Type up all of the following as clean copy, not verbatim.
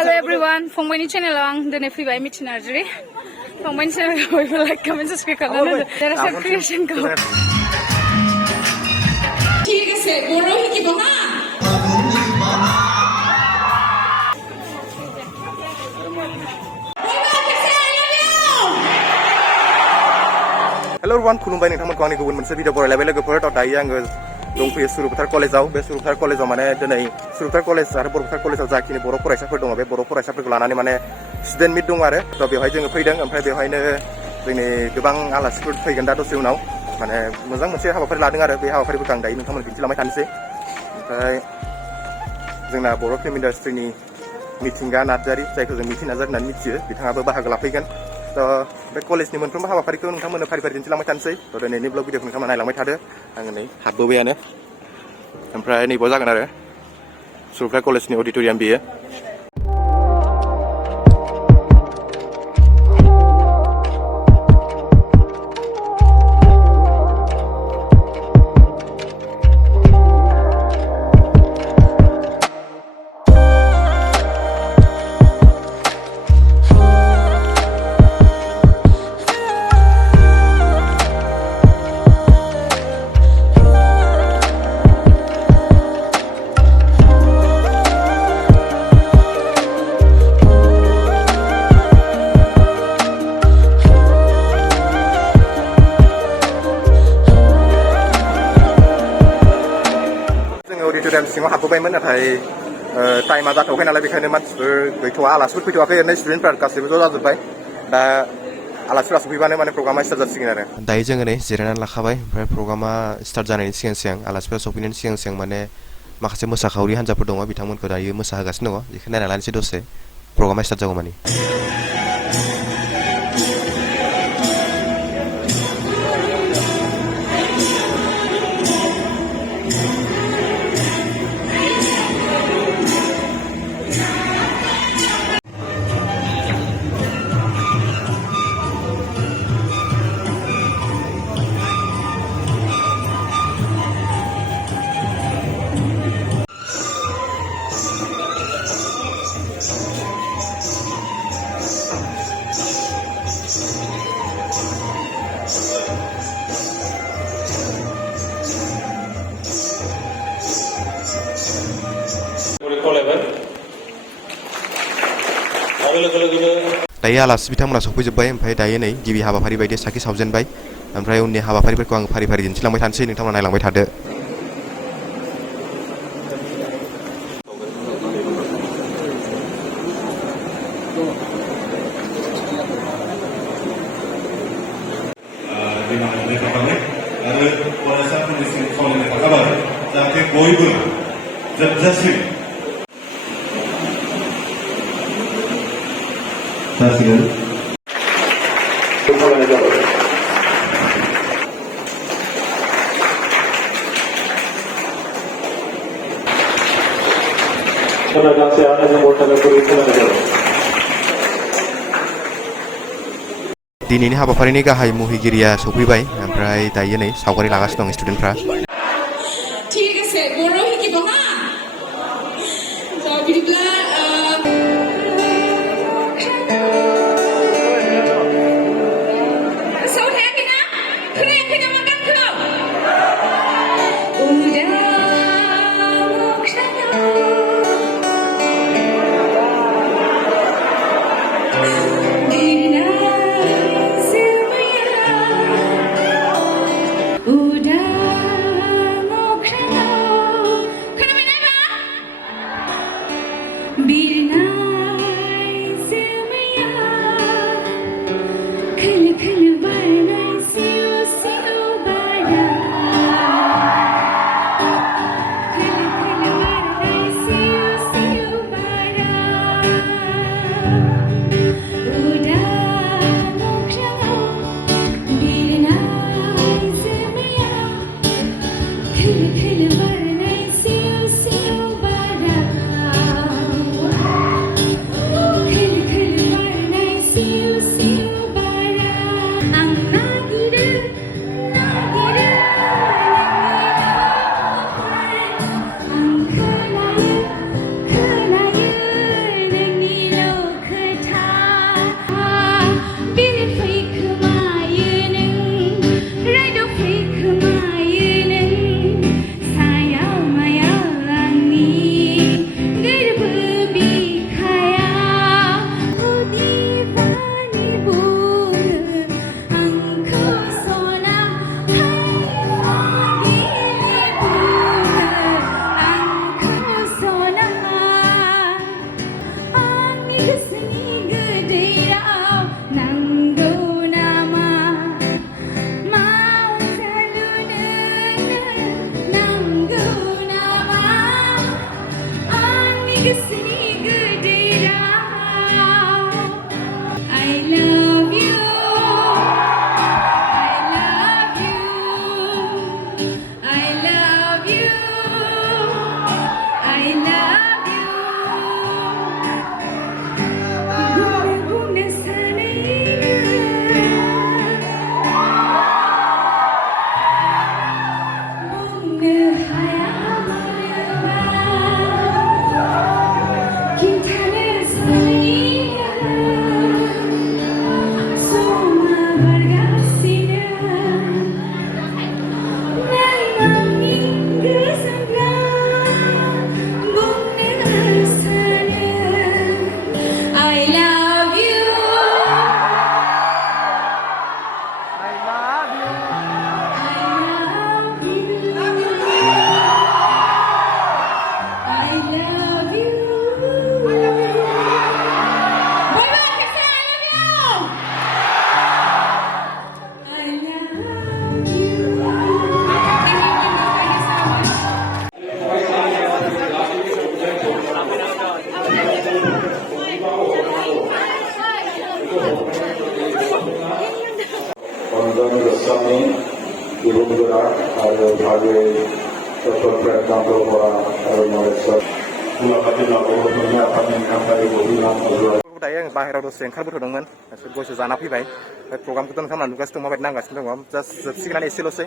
Hello everyone, फंबायनि चेनेलाव आं दिनै फैबाय मिथि नार्जारि फंबायनि चेनेलखौ बयबो लाइक कमेन्ट साबस्क्राइब खालामनानै देयर आर क्रिएशनखौ ঠিক আছে বড় শিকিব হা Hello everyone, खुलुमबाय नोंथांमोनखौ आंनि गुबुन मोनसे भिडिअ बरायलायबाय लोगोफोर दायो आङो दंफैयो सुरुफोथार कलेजाव बे सुरुफोथार कलेजाव माने दिनै सुरुफोथार कलेज आरो बर'फोथार कलेजाव जाखिनि बर' फरायसाफोर दङ बे बर' फरायसाफोरखौ लानानै माने स्टुडेन्ट मिट दङ आरो थ' बेवहाय जोङो फैदों ओमफ्राय बेवहायनो जोंनि गोबां आलासिफोर फैगोन दा दसे उनाव माने मोजां मोनसे हाबाफारि लादों आरो बे हाबाफारिफोरखौ आं दायो नोंथांमोन दिन्थिलांबाय थानोसै ओमफ्राय जोंना बर' फिल्म इन्डास्ट्रिनि मिथिंगा नार्जारि जायखौ जों मिथि नार्जारि होननानै मिथियो बिथाङाबो बाहागो लाफैगोन थ' बे कलेजनि मोनफ्रोमबो हाबाफारिखौ नोंथांमोननो फारि फारि दिन्थिलांबाय थानोसै थ' दिनैनि ब्लग भिडिअखौ नोंथांमोना नायलांबाय थादो आङो नै हाबबोबायानो ओमफ्राय नैबाव जागोन आरो सुरुफोथार कलेजनि अडिट'रियाम बेयो अडिट'रियाम सिङाव हाबबोबायमोन नाथाय टाइमा जाथ'वाखै नालाय बेखायनो मानसिफोर गैथ'वा आलासिफोर फैथ'वाखै ओरैनो स्टुडेन्टफोरा गासैबो ज' जाजोब्बाय दा आलासिफोरा सफैबानो माने प्रग्रामा स्टार्ट जासिगोन आरो दायो जोङो नै जिरायनानै लाखाबाय ओमफ्राय प्रग्रामा स्टार्ट जानायनि सिगां सिगां आलासिफोरा सफैनायनि सिगां सिगां माने माखासे मोसाखावरि हान्जाफोर दङ बिथांमोनखौ दायो मोसाहोगासिनो दङ बेखौ नायना लानोसै दसे प्रग्रामा स्टार्ट जागौ मानि दायो आलासि बिथांमोना सफैजोब्बाय ओमफ्राय दायो नै गिबि हाबाफारि बायदि साखि सावजेनबाय ओमफ्राय उननि हाबाफारिफोरखौ आं फारि फारि दिन्थिलांबाय थानोसै नोंथांमोना नायलांबाय थादो आरो फरायसाफोरनिसिम खावलायनाय थाखाबाय जाहाथे बयबो जोबजासिम जासिगोन खावलायनाय जाबाय खोनागासे आरो बर्थानफोरनि खोनानाय जाबाय दिनैनि हाबाफारिनि गाहाय मुहिगिरिया सफैबाय ओमफ्राय दायो नै सावगारि लागासिनो दं स्टुडेन्टफ्रा ঠিক আছে বড় শিকিব হা বিদিब्ला सुबुंफोरा आरो भागै डक्टर कान्त'फोरा आरो मानसिफोर मुलाम्फा लाबोनो आफादनि थाखाय बयबो दायो आं बाहेरायाव दसे ओंखारबोथ'दोंमोन गयसो जाना फैबाय प्रग्रामखौथ' नोंथांमोना नुगासिनो दं माबायदि नांगासिनो दङ जास्ट जोबसिगोनानो एसेल'सै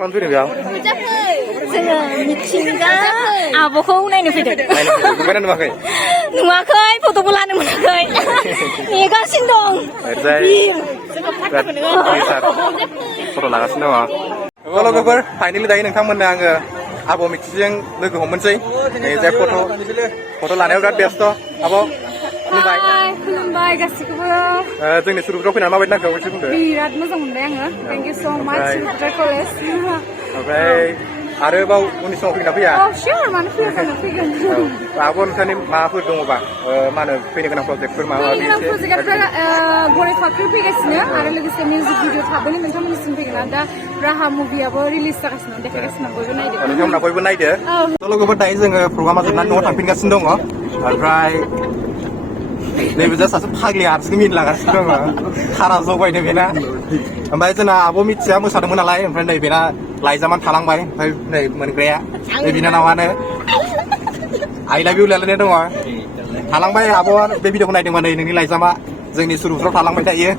खालामफैदों बेयाव जोङो मिथिंगा आब'खौ नायनो फैदों नुबायना नुवाखै नुवाखै फट'बो लानो मोनाखै नेगासिनो दं फट' लागासिनो दङ लोगोफोर फाइनेलि दायो नोंथांमोननो आङो आब' मिथिजों लोगो हमनोसै जे फट' लानायाव बिराद बेस्थ' आब' खुलुमबाय खुलुमबाय गासिखौबो जोंनि सुरुफ्राव फैनानै माबायदि नांगौ एसे बुंदो बिराद मोजां मोनबाय आङो थेंक इउ स' माच सुरुपेटार कलेज ओमफ्राय आरोबाव उननि समाव फैना फैया सियर मानो फैया जानो फैगोन आब' नोंथांनि माबाफोर दङबा मा होनो फैनो गोनां प्रजेक्टफोर माबा माबि गोनां प्रजेक्टफ्रा गराय फाख्रि फैगासिनो आरो लोगोसे मिउजिक भिडिअ थाबैनो नोंथांमोननिसिम फैगोन दा राहा मुभियाबो रिलिज जागासिनो देखायगासिनो बयबो नायदो नोंथांमोना बयबो नायदो लोगोफोर दायो जोङो प्रग्रामा जोबनानै न'आव थांफिनगासिनो दङ ओमफ्राय नैबे जा सासे फाग्लि हारसिं मिनिलागासिनो दङ खारा जगायनो बेना ओमफ्राय जोंना आब' मिथिया मोसादोंमोन नालाय ओमफ्राय नै बेना लाइजामानो थालांबाय ओमफ्राय नै मोनग्राया नै बिनानावानो आइ लाभ इउ लायलायनाय दङ थालांबाय आब'आ बे भिडिअखौ नायदोंबा नै नोंनि लाइजामा जोंनि सुरुफ्राव थालांबाय थायो